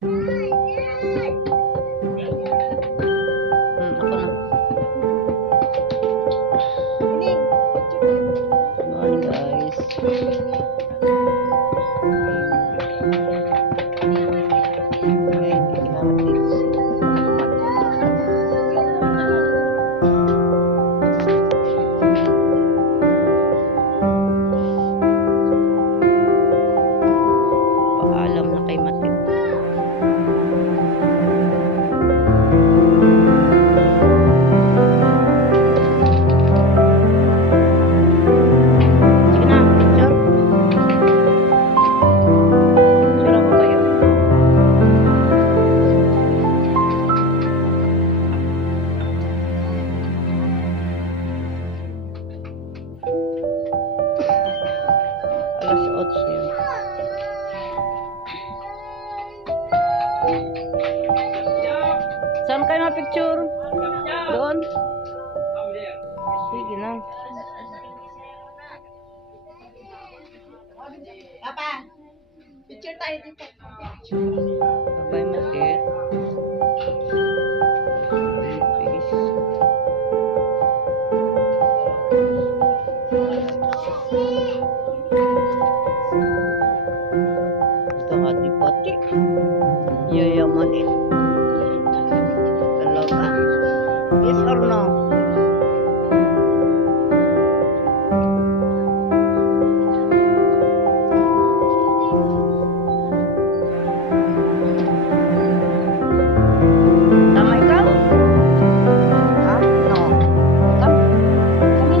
Ako na. Good morning, guys. Paalam na kay Matit. Sige na, picture. Picture ako kayo. Alas 8 yun. Saan kayo ma-picture? Doon? Sige na. Papa, picture tayo dito. Bye-bye, Matit. Peace. Ito ang ating pati. Yayamanin. Talaga? Yes or no? Tama ikaw? Ha? No. Tama. Kami.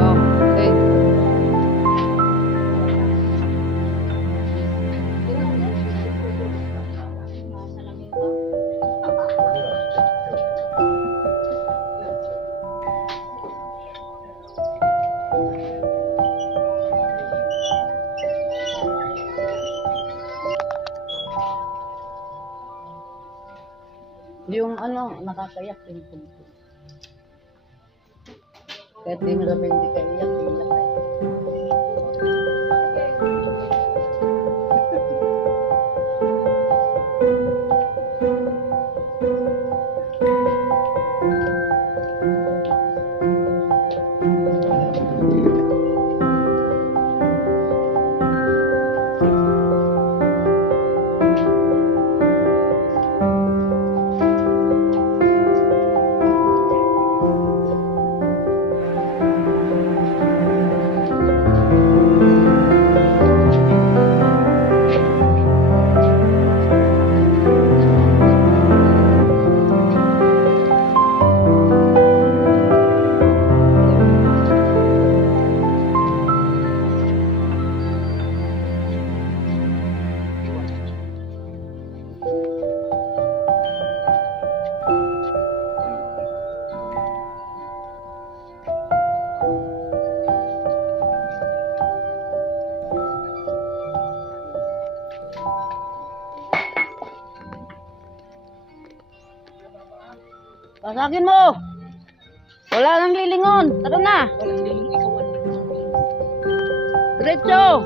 Okay. Yung ano, nakakayak yung tungkol. Kahit di nila hindi ka iyak, iyak ka. Pasagin mo! Wala nang lilingon. Tara na! Diretso!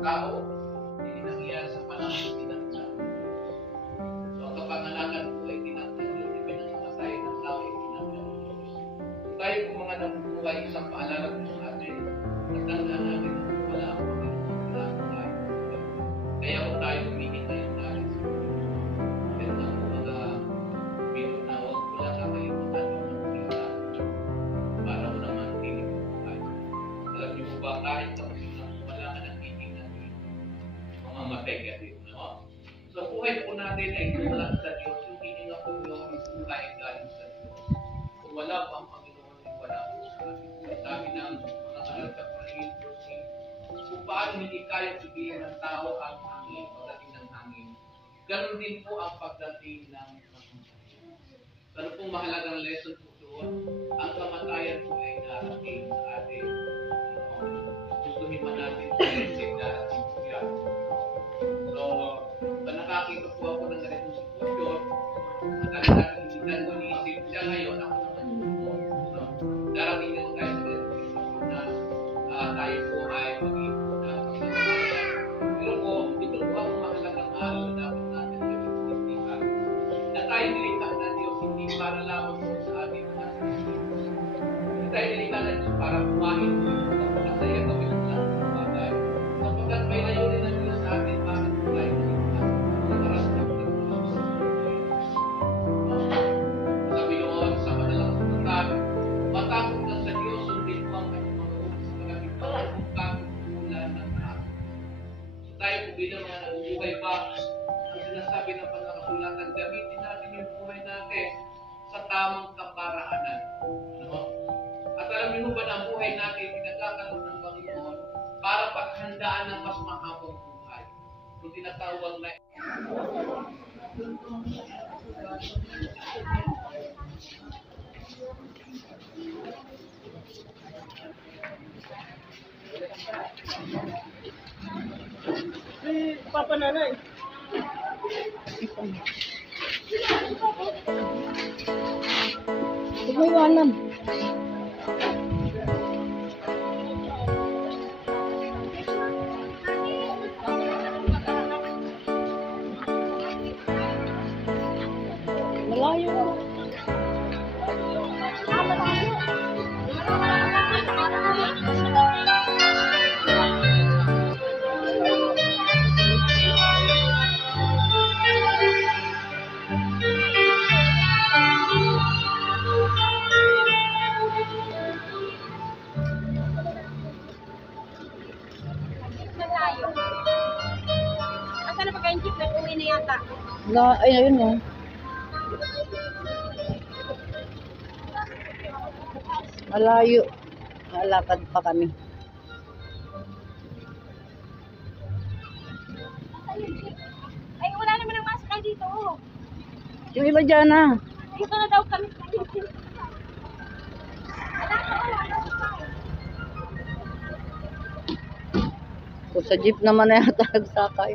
tao, hindi nangyayari sa panahon tinatnan. So ang kapanganakan po ay tinatnan yun, ipinakamatay ng tao ay tinatnan ng Diyos. Tayo po mga nabubuhay, isang paalala po sa atin, natandaan natin na wala ang Panginoon na tayo. Kaya po tayo humihinga yung natin sa Panginoon. Pero nga po mga pinunawag ko lang sa kayo matanong ng pila para mo naman piling mo buhay. Alam niyo po ba kahit sa wala ka ng titing natin, mamamatay ka din. No? So buhay po natin ay wala sa Diyos. Yung hininga po yung buhay ay galing sa Diyos. Kung wala po ang Panginoon, ay wala po sa atin. Sabi ng mga kahal sa Panginoon, kung paano hindi kaya sabihin ng tao ang hangin, pagdating ng hangin, ganun din po ang pagdating ng kamatayan. Ano pong mahalagang lesson po doon? Ang kamatayan po ay darating sa atin. Gustuhin man natin sa lesson darating po yan. So, nakakita po ako ng ganitong sitwasyon. Talagang hindi ko niisip siya ngayon, ako naman yun. No? Darating din tayo sa ganitong sitwasyon na tayo po ay maging pero po, ito po ang mahalagang aral na dapat natin pag-iintindihan. Na tayo nilikha ng Diyos hindi para lamang po sa ating mga sarili. Hindi tayo nilikha ng Diyos para kumain po ito ng makasaya kami ng lahat ng bagay. Sapagkat may layunin ng Diyos sa atin para po tayo nilikha. Ang karasap ng Diyos sa buhay. Sabi noon, sa madalang sumunod, matakot na sa Diyos, sundin mo ang kanyang mga utos sa pagkakit pa ang kagugulan ng tao. Tayo po bilang mga nabubuhay pa, ang sinasabi ng pangkasulatan, gamitin natin yung buhay natin sa tamang kaparaanan. Ano? At alam niyo ba na ang buhay natin pinagkakaroon ng Panginoon para paghandaan ng mas mahabang buhay. Yung tinatawag na Papa Nanay. Huwag mo iwanan. Malayo ka. Malayo. Asa na pagka-jeep na uwi na yata? Ay, ayun o. Malayo. Lalakad pa kami. Ay, wala naman ang masakay dito. Yung iba dyan na. Dito na daw kami. Kung sa jeep naman na yata nagsakay.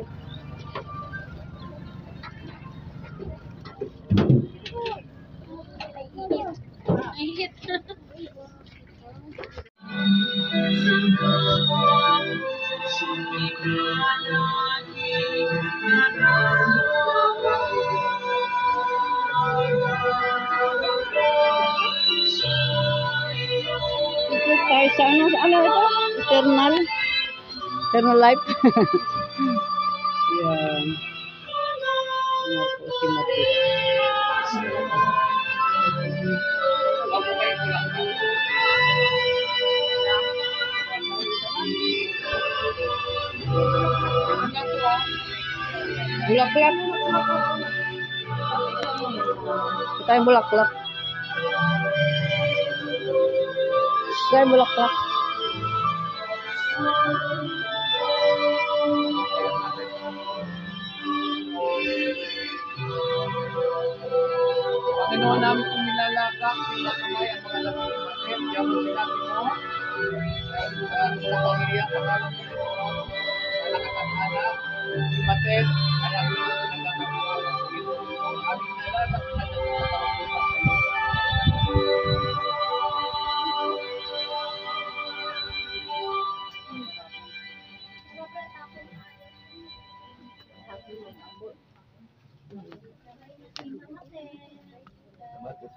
Ay, hit. Ito tayo sa ano ito? Eternal. Eternal life. Yan. Ano po si Mati. ako kayo lang. Bulaklak. Ito tayong bulaklak. Ito tayong bulaklak. Panginoon namin kung nilalakak, sila kamay ang mga labi natin. Diyan mo sinabi mo, sa pamilya, pangalan mo ito, anak at anak, si Matet, anak mo ito, pinagkakatiwala sa iyo. Ang aming nalalat, pinagkakatiwala sa iyo.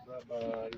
Bye-bye.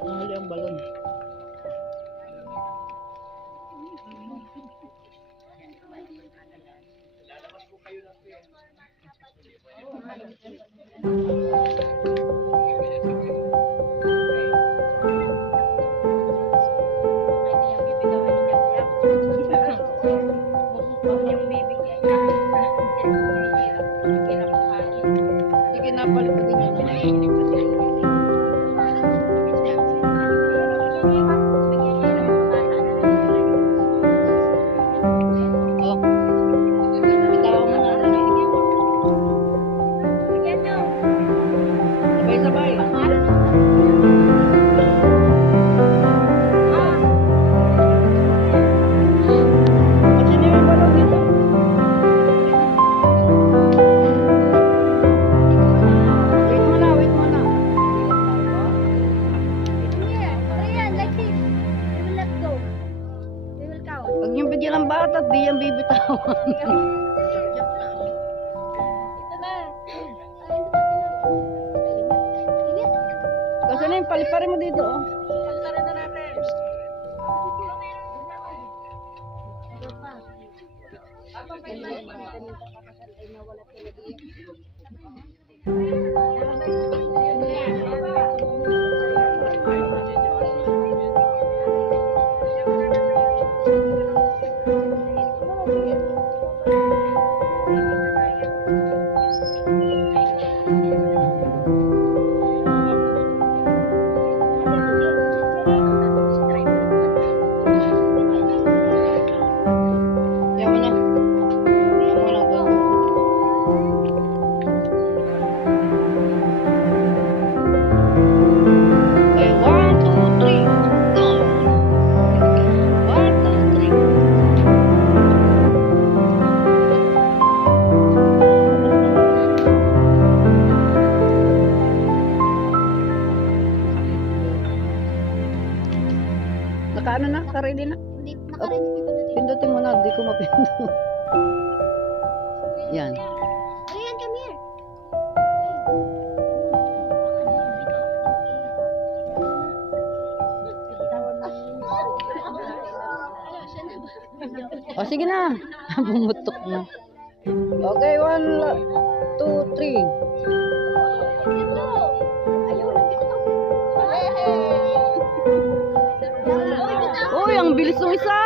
Nahuli ang balon. Sige na, balik ko din yun. Oh, bitawan mo na. Sabay-sabay. Kasi na yung balon dito. Wait mo na, wait mo na. Huwag niyong bigyan ng bata at di yan bibitawan. Kasi na yung palipari mo dito. Oh. Yaman na. Yaman na doon. Okay, 1, 2, 3, go! 1, 2, 3. Nakaano na? Karedy na? Pindutin mo na, hindi ko mapindot. Yan. Rian, come here. Sige na. Bumutok na. Okay, 1, 2, 3. Uy, ang bilis ng isa.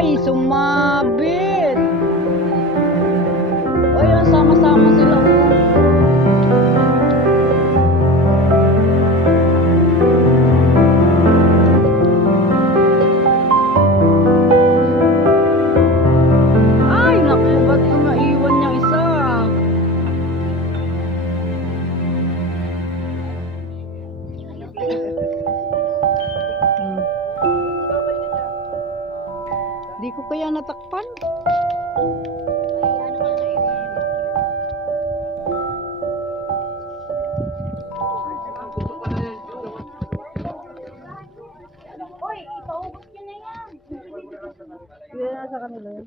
Ay, sumabit. Uy, sama-sama sila. Ay, naku, ba't ko naiwan niya isa? Di ko kaya natakpan. Uy, ipaubos nyo na yan. Kaya nasa kanila yun.